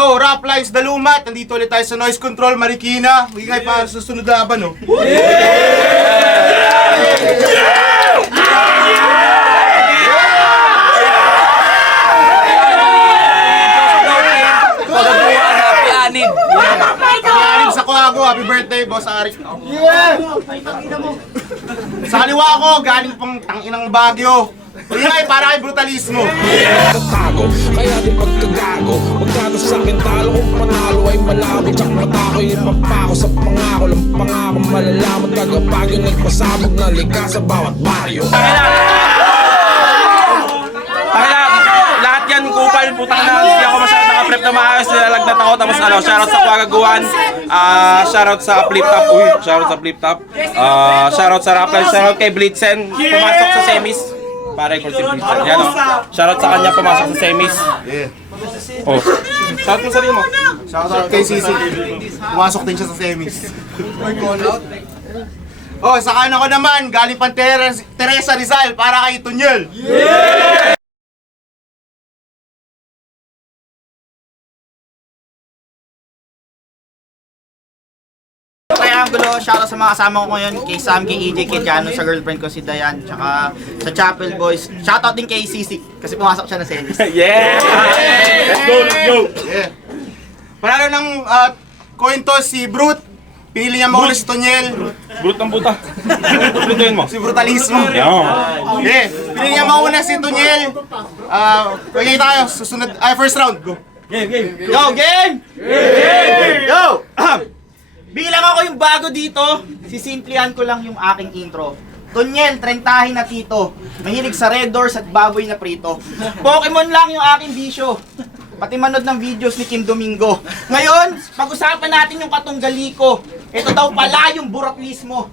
Yo, Rap Lines Dalumat! Nandito ulit tayo sa Noise Control, Marikina. Ingay para sa susunod na laban, no? Arim sa Kuago, happy birthday, Boss Arik. Sa kaliwa ko, galing pang tanginang Baguio. Ingay para kay brutalismo. Tago, kaya di pagkagago. Magkano sa akin talo, kung panalo ay malabo. Tsak mata ko ipapako sa pangako. Lang pangako malalaman, tagapagyo nagpasabog na liga sa bawat baryo. Lahat yan kupal, putang na. Hindi ako masyadong naka-prep na maayos. Nilalagnat ako. Tapos ano, shoutout sa Pagaguan. Shoutout sa Flip Top. Uy, shoutout sa Flip Top. Shoutout sa Rappel. Shoutout kay Blitzen. Pumasok sa semis. Pare ko si Blitzen. Yan o. Shoutout sa kanya, pumasok sa semis. Oh. Shoutout mo sarili mo. Shoutout kay Sisi. Pumasok din siya sa semis. Oh, sa kanan ko naman, galing pang Teresa Rizal para kay Tunyel. Kaya ang gulo, shoutout sa mga kasama ko ngayon, kay Sam, kay EJ, kay Jano, sa girlfriend ko si Dayan, tsaka sa Chapel Boys. Shoutout din kay Sisi, kasi pumasok siya na series. Yeah! Let's go, let's go! Yeah. Panalo ng coin toss si Brute. Pinili niya mauna si Tunyel. Brut ng puta. Brut mo. Si Brutalismo. Yeah. Yeah. Pinili niya mauna si Tunyel. Okay tayo. Susunod. First round. Go. Yo, game! Yo! Bilang ako yung bago dito, sisimplihan ko lang yung aking intro. Tunyel, 30 na tito. Mahilig sa red doors at baboy na prito. Pokemon lang yung aking bisyo. Pati manood ng videos ni Kim Domingo. Ngayon, pag-usapan natin yung katunggali ko. Ito daw pala yung brutalismo.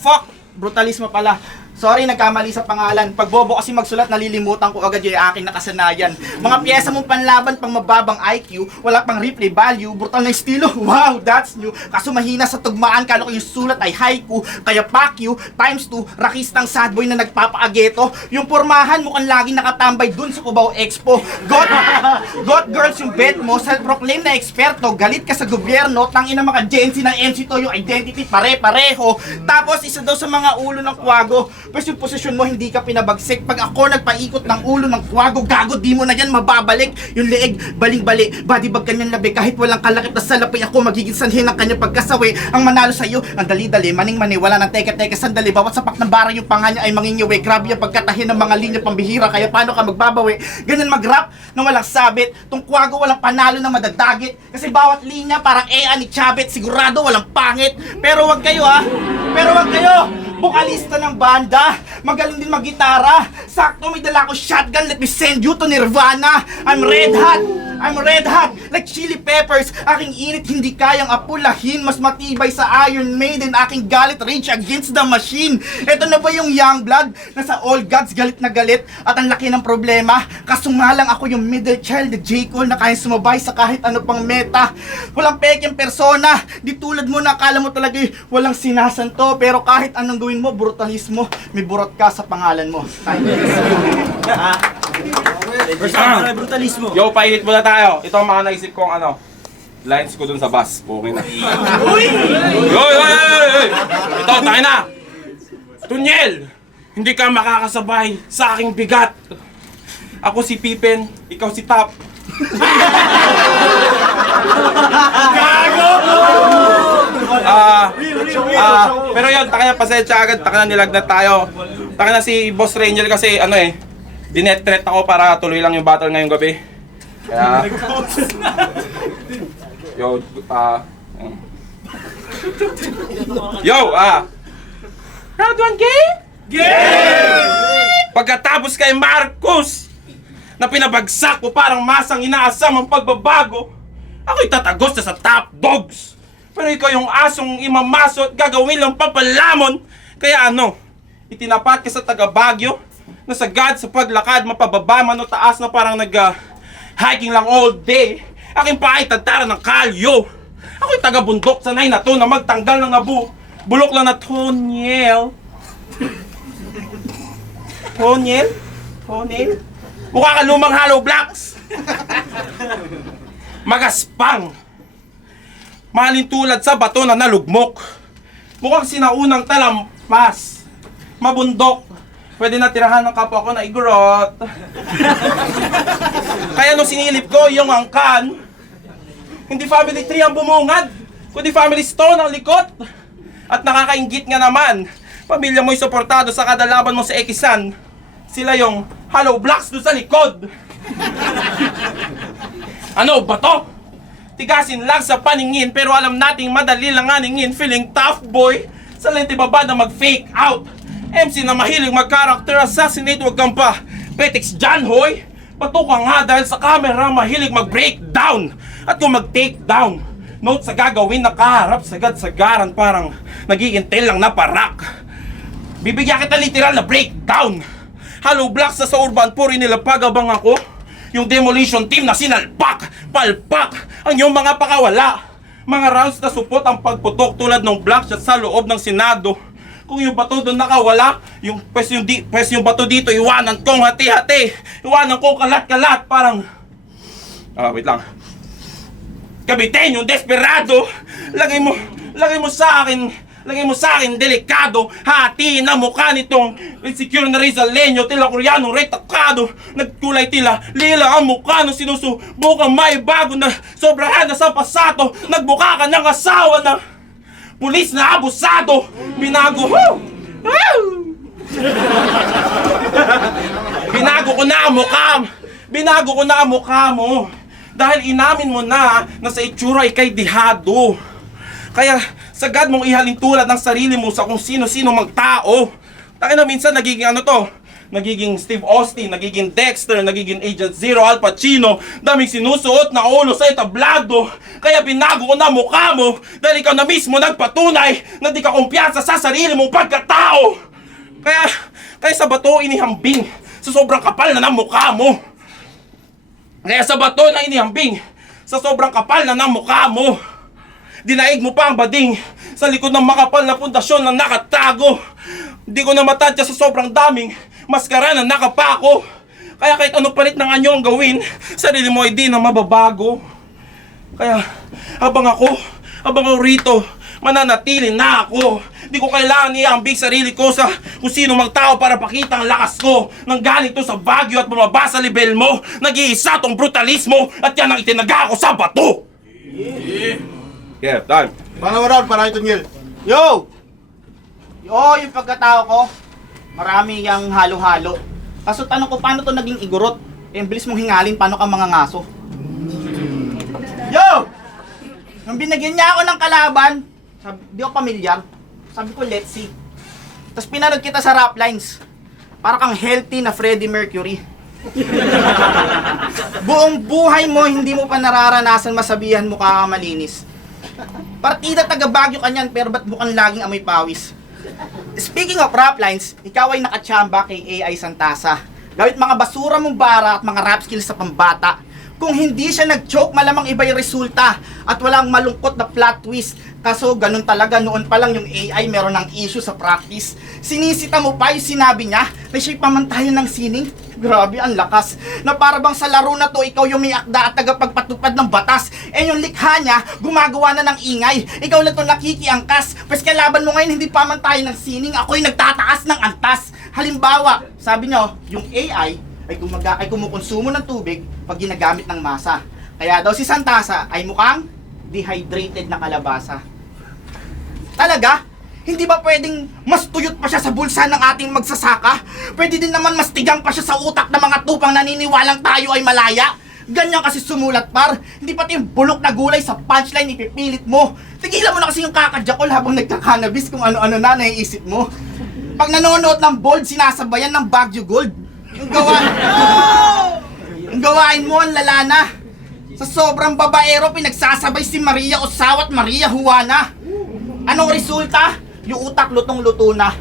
Fuck! Brutalismo pala. Sorry, nagkamali sa pangalan. Pag bobo kasi magsulat, nalilimutan ko agad yung aking nakasanayan. Mga piyesa mong panlaban pang mababang IQ, wala pang replay value, brutal na estilo. Wow, that's new. Kaso mahina sa tugmaan, kala ko yung sulat ay haiku. Kaya fuck you, times 2, rakistang sad boy na nagpapaageto. Yung pormahan mukhang laging nakatambay dun sa Cubao Expo. Got girls yung bet mo, self-proclaim na eksperto. Galit ka sa gobyerno, tangin na mga Gen Z ng MC to, yung identity pare-pareho. Tapos isa daw sa mga ulo ng Kuago, pwes yung posisyon mo hindi ka pinabagsik. Pag ako nagpaikot ng ulo ng Kuago, gago di mo na yan mababalik. Yung leeg, baling-bali, body bag kanyang labi. Kahit walang kalakip na salapi, ako magiging sanhin ng kanyang pagkasawi. Ang manalo sa'yo, ang dali-dali, maning-mani, wala nang teka-teka, sandali. Bawat sapak ng bara yung panganya ay mangingiwi. Grabe yung pagkatahin ng mga linya pambihira, kaya paano ka magbabawi? Ganyan mag-rap na walang sabit. Tong Kuago walang panalo na madadagit. Kasi bawat linya parang EA ni Chabit, sigurado walang pangit. Pero wag kayo ha, pero wag kayo. Vokalista ng banda, magaling din mag-gitara. Sakto may dala ko shotgun, let me send you to Nirvana. I'm red hot, like chili peppers. Aking init hindi kayang apulahin. Mas matibay sa Iron Maiden, aking galit, rage against the machine. Eto na ba yung young blood? Nasa all gods, galit na galit. At ang laki ng problema, kasungalang ako yung middle child na J. Cole na kayang sumabay sa kahit ano pang meta. Walang pekeng persona, di tulad mo na akala mo talaga walang sinasanto. Pero kahit anong gawin mo, brutalismo, may burot ka sa pangalan mo. Brutalismo. Yo, painit muna tayo. Ito ang mga naisip kong ano, lines ko dun sa bus. Okay na. Yo! Ito, tayo na! Tunyel! Hindi ka makakasabay sa aking bigat. Ako si Pippen, ikaw si Top. Pero yun, taka na pasensya agad, taka na nilagnat tayo. Taka na si Boss Rangel kasi ano dinet-threat ako para tuloy lang yung battle ngayong gabi. Kaya... Round 1 game? Pagkatapos kay Marcos na pinabagsak mo parang masang inaasam ang pagbabago, ako'y tatagos na sa top dogs. Pero ikaw yung asong imamaso at gagawin lang papalamon. Kaya ano, itinapat ka sa taga Baguio na sagad sa paglakad, mapababa man o taas na parang hiking lang all day. Aking pa ay tantara ng kalyo. Ako'y taga bundok, sanay na to na magtanggal ng bulok lang na Tunyel. Tunyel? Mukha ka lumang hollow blocks. Magaspang. Malintulad sa bato na nalugmok. Mukhang sinaunang talampas. Mabundok. Pwede na tirahan ng kapwa ko na igorot. Kaya nung sinilip ko yung angkan, hindi family tree ang bumungad, kundi family stone ang likot. At nakakaingit nga naman, pamilya mo'y suportado sa kada laban mo sa Ekisan. Sila yung hollow blocks doon sa likod. Ano ba to? Tigasin lang sa paningin, pero alam nating madali lang aningin. Feeling tough boy, sa lente baba na mag-fake out. MC na mahilig mag-character assassinate, wag kang pa Petix John Hoy. Patuka nga dahil sa camera mahilig mag-breakdown. At kung mag-take down, note sa gagawin na kaharap, sagad-sagaran parang nag-i-intel lang na parak. Bibigyan kita literal na breakdown. Hollow blocks sa urban puri nila pagabang ako. Yung demolition team na sinalpak, palpak ang yung mga pakawala. Mga rounds na supot ang pagputok tulad ng black shot sa loob ng Senado. Kung yung bato doon nakawala, yung yung bato dito, iwanan kong hati-hati. Iwanan kong kalat-kalat, parang... wait lang. Kabitin yung desperado. Lagay mo sa akin, delikado. Hatiin na mukha nitong insecure na Rizaleño, tila Koreanong retakado. Nagkulay tila, lila ang mukha nung sinusubukan may bago na sobrahan na sa pasato. Nagbuka ka ng asawa na pulis na abusado. Binago ko na ang mukha mo. Dahil inamin mo na sa itsura ay kay dihado. Kaya sagad mong ihalin tulad ng sarili mo sa kung sino-sino magtao. Taka na minsan nagiging nagiging Steve Austin, nagiging Dexter, nagiging Agent Zero, Al Pacino. Daming sinusuot na ulo sa etablado. Kaya binago ko na mukha mo dahil ikaw na mismo nagpatunay na di ka kumpiyansa sa sarili mong pagkatao. Kaya sa bato inihambing sa sobrang kapal na ng mukha mo. Dinaig mo pa ang bading sa likod ng makapal na pundasyon na nakatago. Di ko na matadya sa sobrang daming maskara na nakapako. Kaya kahit ano palit ng anyo ang gawin, sarili mo ay di na mababago. Kaya habang ako rito, mananatili na ako. Di ko kailangan iambig sarili ko sa kung sino mang tao para pakita ang lakas ko. Nang galing to sa Baguio at bumaba sa level mo, nag-iisa tong brutalismo at yan ang itinaga ko sa bato. Yeah, done. Pangalawa round para ito, Ngil. Yo! Yung pagkatao ko, marami yang halo-halo. Kaso tanong ko, paano to naging igorot? Ang bilis mong hingalin, paano ka mga ngaso? Yo! Nung binigyan niya ako ng kalaban, di ako pamilyar. Sabi ko, let's see. Tapos pinanood kita sa rap lines. Para kang healthy na Freddie Mercury. Buong buhay mo, hindi mo pa nararanasan masabihan mo ka malinis. Partida taga Baguio ka niyan, pero ba't mukhang laging amoy pawis? Speaking of rap lines, ikaw ay nakachamba kay AI Santasa. Gawit mga basura mong bara at mga rap skills sa pambata. Kung hindi siya nag-choke, malamang iba yung resulta. At walang malungkot na plot twist. Kaso ganun talaga, noon pa lang yung AI meron ng issue sa practice. Sinisita mo pa yung sinabi niya na siya'y pamantayan ng sining. Grabe, ang lakas. Na para bang sa laro na to, ikaw yung may akda at tagapagpatupad ng batas. Yung likha niya, gumagawa na ng ingay. Ikaw na to nakikiangkas. Pwes kalaban mo ngayon, hindi pamantayan ng sining. Ako'y nagtataas ng antas. Halimbawa, sabi niyo, yung AI ay kumukonsumo ng tubig pag ginagamit ng masa. Kaya daw si Santasa ay mukhang dehydrated na kalabasa. Talaga? Hindi ba pwedeng mas tuyot pa siya sa bulsa ng ating magsasaka? Pwede din naman mas tigang pa siya sa utak ng mga tupang naniniwalang tayo ay malaya? Ganyan kasi sumulat, par. Hindi pati yung bulok na gulay sa punchline ipipilit mo. Tigilan mo na kasi yung kakadjakol habang nagkakanabis kung ano-ano na naiisip mo. Pag nanonood ng bold, sinasabayan ng Baguio Gold. Yung gawain mo, ang lala na. Sa sobrang babaero, pinagsasabay si Maria Osawa at Maria Juana. Anong resulta? Yung utak lutong-luto na.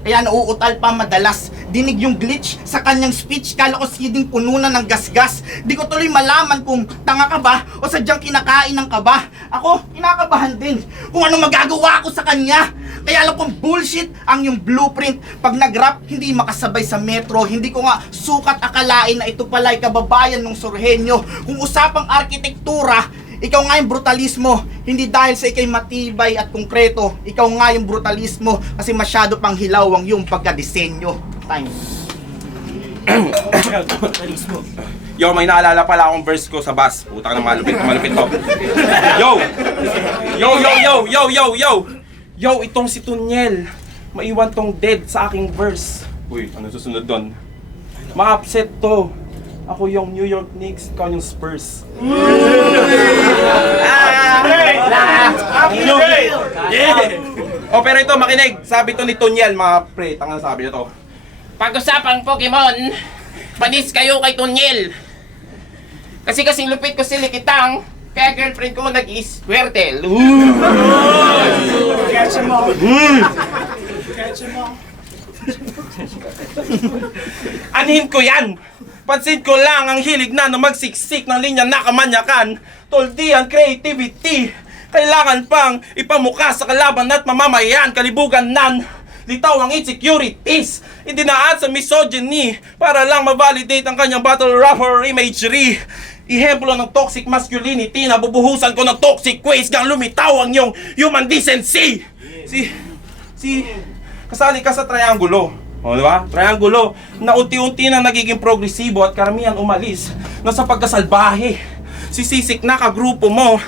Kaya nauutal pa madalas. Dinig yung glitch sa kanyang speech. Kala ko siding puno na ng gasgas. Di ko tuloy malaman kung tanga ka ba o sadyang kinakain ng kaba. Ako, kinakabahan din kung anong magagawa ko sa kanya. Kaya alam kong bullshit ang yung blueprint. Pag nag-rap, hindi makasabay sa metro. Hindi ko nga sukat akalain na ito pala'y kababayan ng Sorhenyo. Kung usapang arkitektura, ikaw nga yung brutalismo. Hindi dahil sa ikay matibay at konkreto. Ikaw nga yung brutalismo kasi masyado pang hilaw ang yung pagkadisenyo. Time. Yo, may naalala pala akong verse ko sa bus. Puta ka na malupit to. Yo! Yo, itong si Tunyel. Maiwan tong dead sa aking verse. Uy, ano susunod doon? Ma-upset to. Ako yung New York Knicks, ikaw yung Spurs. Oh, pero ito, makinig. Sabi to ni Tunyel, mga pre. Tanga sabi na to. Pag-usapang Pokemon, panis kayo kay Tunyel. Kasi kasing lupit ko si Likitang, kaya girlfriend ko nag-i-Squirtle. Anhin ko yan! Pansin ko lang ang hilig na magsiksik ng linya na kamanyakan. Toldian creativity. Kailangan pang ipamukha sa kalaban at mamamayan. Kalibugan nan litaw ang insecurities. Idinaan sa misogyny para lang ma-validate ang kanyang battle rapper imagery. Ihemplo ng toxic masculinity na bubuhusan ko ng toxic waste gang lumitaw ang iyong human decency. Kasali ka sa triangulo. O, di ba? Triangulo na unti-unti na nagiging progresibo at karamihan umalis na sa pagkasalbahe. Sisisik na kagrupo mo.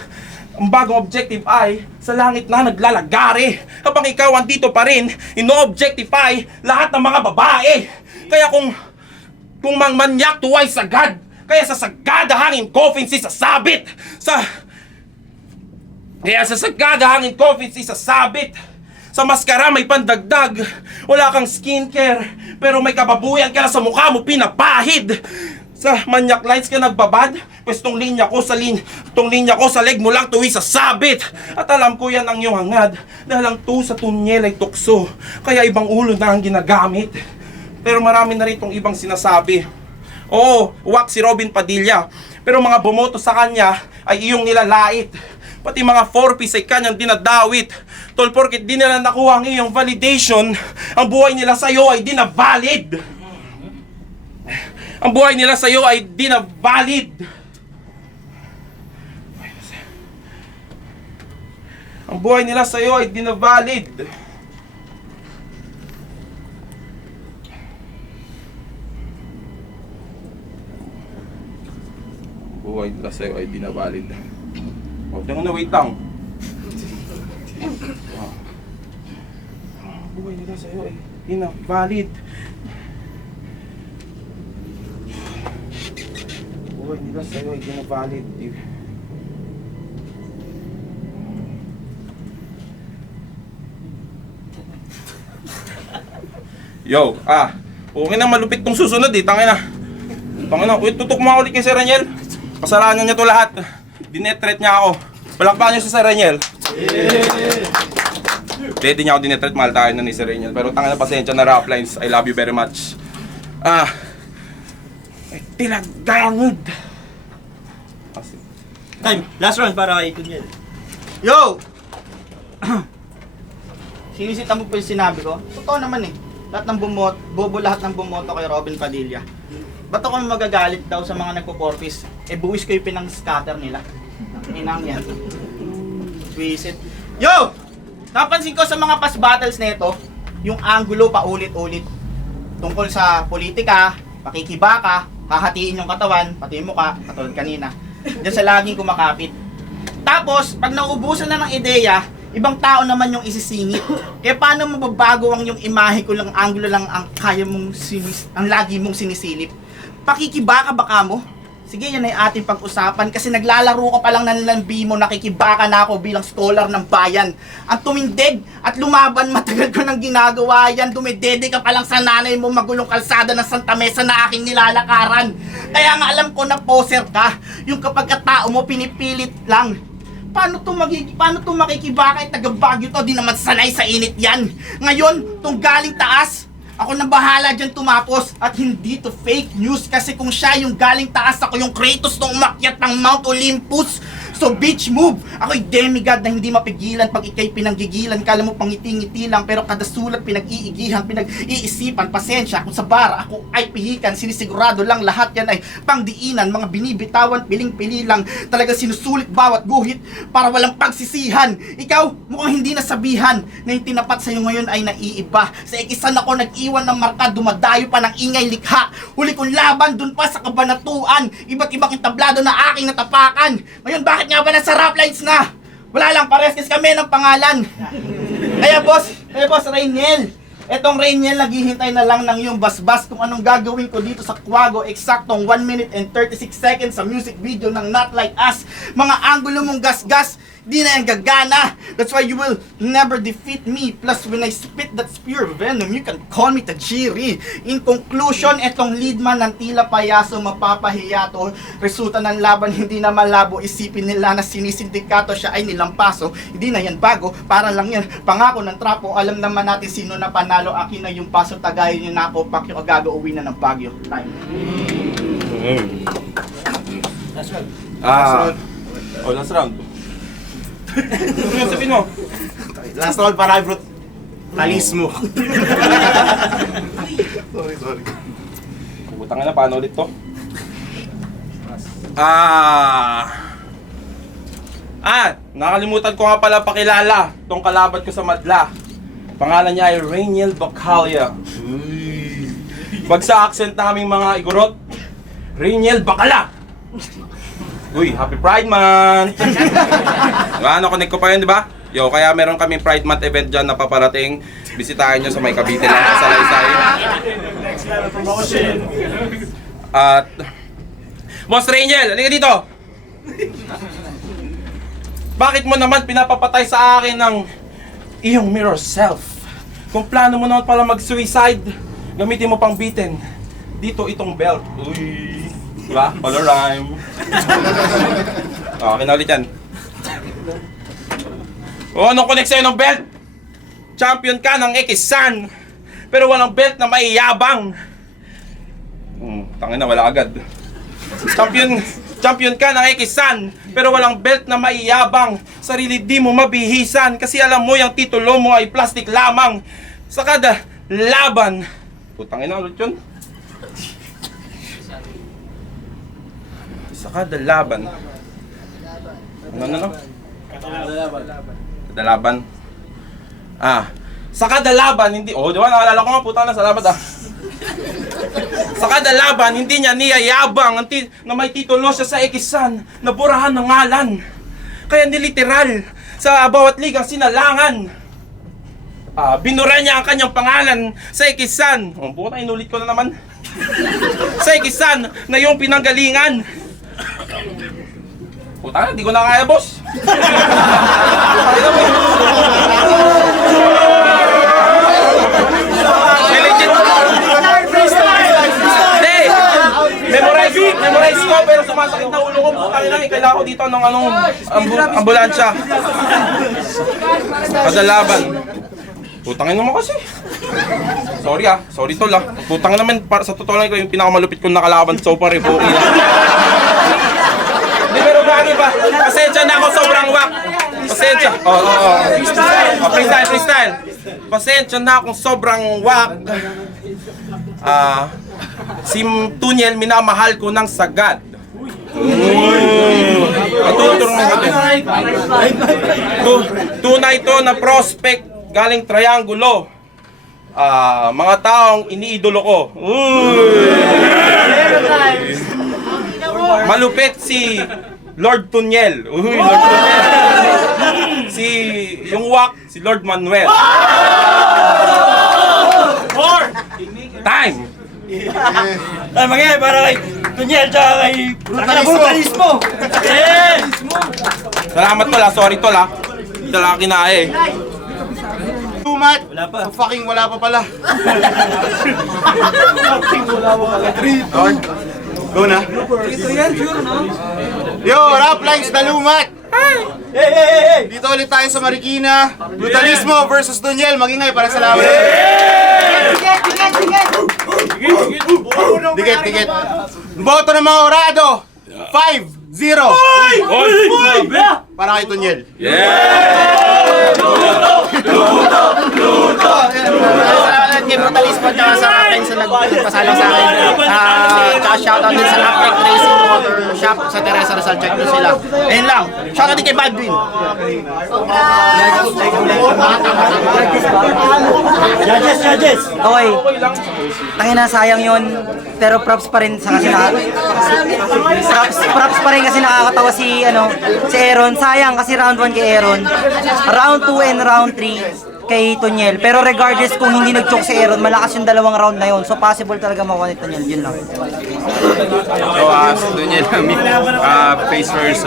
Ang bagong objective ay sa langit na naglalagari. Habang ikaw andito pa rin, ino-objectify lahat ng mga babae. Kaya kung manyak tuway sagad, kaya sa sagada hangin coffin si sasabit. Kaya sa sagada hangin coffin si sasabit. Sa maskara may pandagdag. Wala kang skincare, pero may kababuyan ka na sa mukha mo pinapahid. Sa manyak lines ka nagbabad, pues tong linya ko sa leg mo lang tuwi sa sabit. At alam ko yan ang iyong hangad, dahil ang sa Tunyel ay tukso, kaya ibang ulo na ang ginagamit. Pero marami na rin tong ibang sinasabi. Oo, wak si Robin Padilla, pero mga bumoto sa kanya ay iyong nilalait. Pati mga 4-piece ay kanyang dinadawit. Tol, porkit di nila nakuha ang iyong validation, ang buhay nila sa'yo ay di na valid. Ang buhay nila sa'yo ay di na valid. Ang buhay nila sa'yo ay di na valid. Ang buhay nila sa'yo ay di na valid. O, tingnan na, wait lang. Ang buhay nila sa'yo ay di na valid. Buhay nila sa'yo ay di na valid. Yo, okay na malupit tong susunod eh, tangina. Uy, tutok mo ako ulit kay Sir Raniel. Kasalanan niya to lahat. Dinetret niya ako. Palakpakan niyo si Sir Raniel. Pwede niya ako dinetret, mahal tayo na ni Sir Raniel. Pero tangina, pasensya na rap lines. I love you very much. Tilagangod. Time, last round para kay Tunyel. Yo! Sinisita mo pa yung sinabi ko? Totoo naman eh. Lahat ng bobo lahat ng bumoto kay Robin Padilla. Ba't ako magagalit daw sa mga nagpo-porpis? Buwis ko yung pinang-scatter nila. Inang yan. Visit. Yo! Napansin ko sa mga past battles nito, yung angulo pa ulit-ulit. Tungkol sa politika, pakikibaka, hahatiin yung katawan, pati yung mukha, katulad kanina. Diyan sa laging kumakapit. Tapos, pag nauubusan na ng ideya, ibang tao naman yung isisingit. Kaya paano mababago ang yung imahe ko lang, angulo lang ang kaya mong ang lagi mong sinisilip? Pakikibaka baka mo? Sige, yan ay ating pag-usapan kasi naglalaro ka pa lang ng lambi mo, nakikibaka na ako bilang scholar ng bayan. Ang tumindig at lumaban, matagal ko nang ginagawa yan. Dumidede ka pa lang sa nanay mo, magulong kalsada ng Santa Mesa na aking nilalakaran. Kaya nga alam ko na poser ka, yung kapag katao mo pinipilit lang. Paano to makikibaka ay taga Baguio to, di naman sanay sa init yan. Ngayon, tong galing taas, ako na bahala dyan tumapos at hindi to fake news kasi kung siya yung galing taas, ako yung Kratos nung umakyat ng Mount Olympus. So bitch, move! Ako'y demigod na hindi mapigilan pag ikay pinanggigilan. Kala mo pangiti-ngiti lang, pero kada sulat pinag-iigihan, pinag-iisipan. Pasensya kung sa bar ako ay pihikan. Sinisigurado lang lahat yan ay pangdiinan. Mga binibitawan, piling-pili lang. Talaga sinusulit bawat guhit para walang pagsisihan. Ikaw, mukhang hindi nasabihan na yung tinapat sa'yo ngayon ay naiiba. Sa ikisan ako nag-iwan ng marka, dumadayo pa ng ingay likha. Huli kong laban dun pa sa kabanatuan. Iba't ibang entablado na aking natapakan. Ngayon bakit nga ba nasa rap lines na? Wala lang, pares kasi kami ng pangalan. Kaya boss Rainiel, etong Rainiel naghihintay na lang ng iyong basbas kung anong gagawin ko dito sa Quago. Eksaktong 1 minute and 36 seconds sa music video ng Not Like Us. Mga anggulo mong gas-gas, di na yan gagana. That's why you will never defeat me. Plus when I spit that spear of venom, you can call me Tajiri. In conclusion, etong lead man ng tila payaso, mapapahiya to. Resulta ng laban hindi na malabo. Isipin nila na sinisindikato siya ay nilampaso. Hindi na yan bago, para lang yan pangako ng trapo. Alam naman natin sino na panalo. Akin na yung paso, tagayin niyo na ako. Pakyo agago, uwi na ng Baguio. Time. Last round. Ano yung sabihin mo? Last round para kay Brut. Talismo. sorry. Putang na, paano ulit to? Nakalimutan ko nga pala pakilala tong kalaban ko sa madla. Pangalan niya ay Rainiel Bacalya. Bagsa accent na kaming mga igorot. Rainiel Bacala! Uy, happy Pride Month! Ano, connect ko pa yun, di ba? Yo, kaya meron kaming Pride Month event dyan na paparating. Bisitahin nyo sa may Cavite lang sa Salaysay. Next level promotion. At Boss Rainiel, halika dito! Bakit mo naman pinapapatay sa akin ng iyong mirror self? Kung plano mo naman pala mag-suicide, gamitin mo pang bitin. Dito itong belt. Uy! Diba? Color rhyme. Okay na ulit yan. Anong connect sa'yo ng belt? Champion ka ng Ekisan, pero walang belt na maiyabang. Tangina, wala agad. Champion ka ng Ekisan, pero walang belt na maiyabang. Sarili di mo mabihisan, kasi alam mo yung titulo mo ay plastic lamang. Sa kada laban. Tangina, ulit yun. Sa kada laban. Ano? Kada laban. Sa kada laban, hindi... di ba? Naalala ko nga, putang na, salamat Sa kada laban, hindi niya niyayabang na may titulo siya sa Ekisan, na burahan ng ngalan. Kaya niliteral sa bawat ligang sinalangan. Binura niya ang kanyang pangalan sa Ekisan. Puta, inulit ko na naman. Sa Ekisan na yung pinanggalingan. Puta, hindi ko na kaya, boss. Memorize ko, pero sumasakit na ulo ko. Putang ina, kailangan ko dito ng ambulansya. Kada laban. Putangin mo kasi. Sorry tol Putangin naman, sa totoo lang, ikaw yung pinakamalupit kong nakalaban so far, okay na. Hindi, pero bagay ba? Pasensya na ako, sobrang wak. Pasensya. Freestyle. Pasensya na akong sobrang wak. Si Tunyel, minamahal ko ng sagad. Tunay to na prospect galing Triangulo. Mga taong iniidolo ko. Malupit si Lord Tunyel. Lord Tunyel. Yung wak, si Lord Manuel. Time! Mangyayari para kay Tunyel tsaka kay Brutalismo. Yes! Salamat tol sorry tol Hindi talaga kinaya Tumat! Wala pa. Fucking wala pa pala. Go na. Yo, rap lines na lumat! Hey! Dito ulit tayo sa Marikina. Brutalismo versus Tunyel. Magingay para sa laban. Dikit. Boto ng mga orado. 5, 0. Oy! Para kay Tonyel. Salamat kay Brutalismo at sa akin sa nagpasalaw sa akin. Tsaka shoutout din sa Aptec Racing Motor Shop sa Teresa Rizal. Check nyo sila. Ayun lang. Shoutout din kay Baldwin. Judges! Okay. Tangina, sayang yun. Pero props pa rin sa kasi props pa rin kasi nakakatawa si Aaron. Sayang kasi round 1 kay Aaron. Round 2 and round 3 kay Tonyel. Pero regardless kung hindi nag-choke si Aaron, malakas yung dalawang round na yun. So possible talaga makuha ni Tonyel. Yun lang. So, Daniel, face first,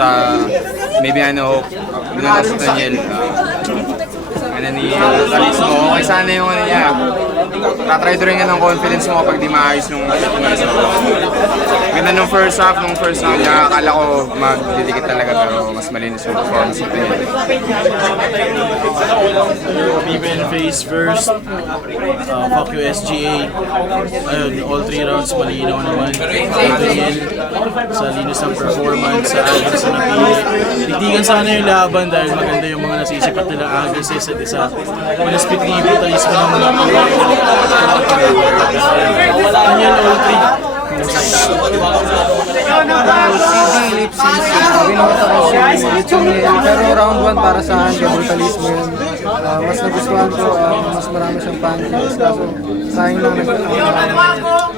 maybe binala si Daniel, ni Brutalismo, okay sana yung niya. Tatry to rin nga ng confidence mo kapag di maayos nung ganda nung first half, niya, akala ko magdidikit talaga pero mas malinis yung performance ni Daniel. Even face first, fuck you SGA. Ayun, all 3 rounds malinaw naman. Daniel, sa linis ng performance, sa agres na napili. Tigdigan sana yung laban dahil maganda yung mga nasisipat nila agres sa isa't isa. Malaspit ni Brutalismo ng mga Daniel, all 3. Pero round 1 para sa akin, kay Brutalismo yun. Mas nagustuhan ko, mas marami siyang punches. Kaso sayang lang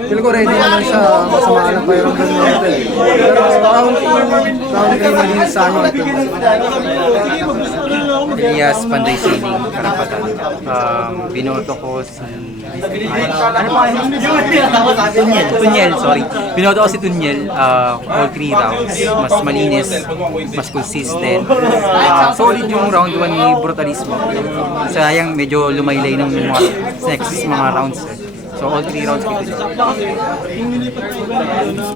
feel ko ready naman siya, masama lang pa yung natin. Pero round 3 malinis sa akin. Elias Panday Sining, Karapatan. Binoto ko si... Ano pa Tunyel, sorry. Binoto ko si Tunyel, all 3 rounds. Mas malinis, mas consistent. Solid yung round 1 ni Brutalismo. Sayang medyo lumaylay ng mga next mga rounds. So all 3 rounds kita.